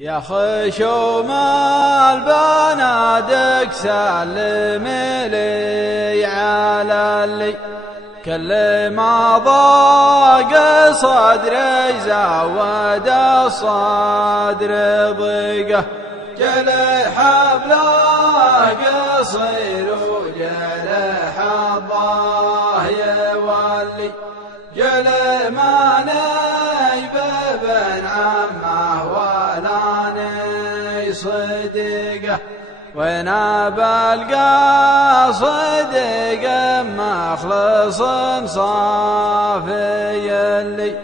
يا خشوم البنادق سلم لي على اللي كل ما ضاق صدري زود الصدر ضيقه. جل حبله قصير وجل حظه يولي جل ما نيب بن عمه ولا صدقه وانا بلقى صدق مخلص صافي اللي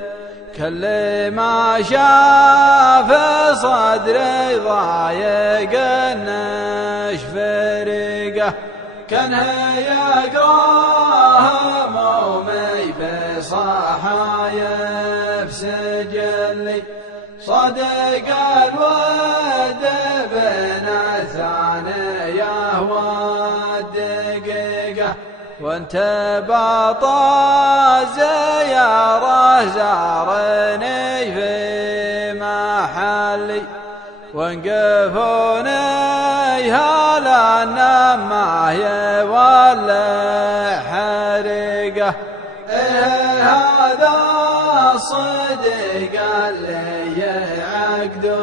كل ما شاف صدري ضايق النشف فرقه. كان يقراه مومي في صحايف سجلي صدق الود بن الثانية والدقيقة وانت باطا زيارة زارني في محلي وانقفوني هلا ما يولى حرقه. هذا الصدق اللي عقده